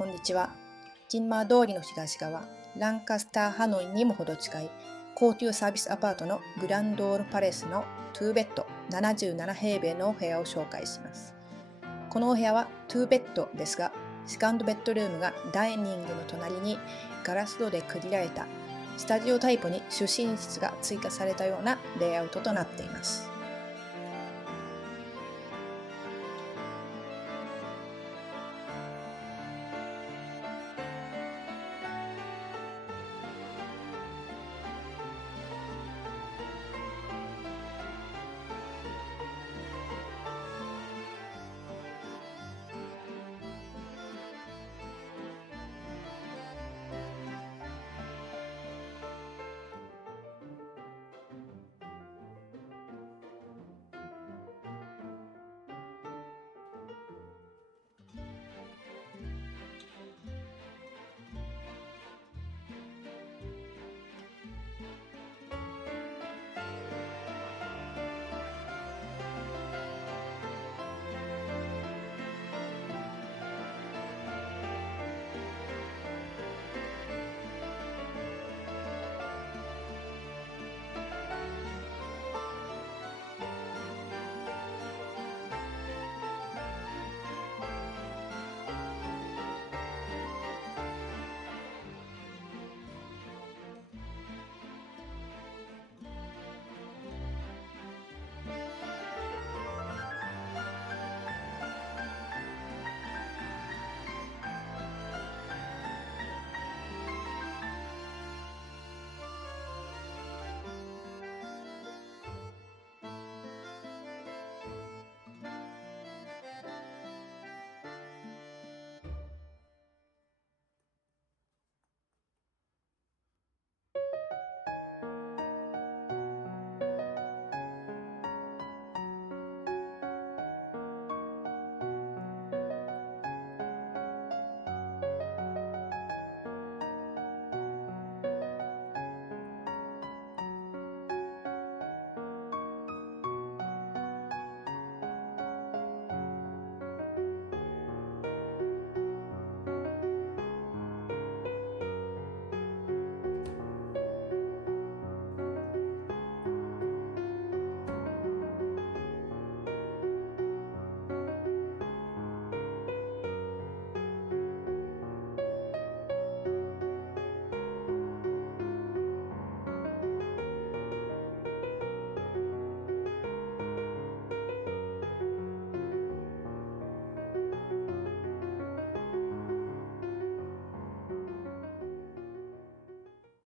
こんにちは。ジンマー通りの東側、ランカスターハノイにもほど近い高級サービスアパートのグランドールパレスの2ベッド77平米のお部屋を紹介します。このお部屋は2ベッドですが、セカンドベッドルームがダイニングの隣にガラス戸で区切られたスタジオタイプに就寝室が追加されたようなレイアウトとなっています。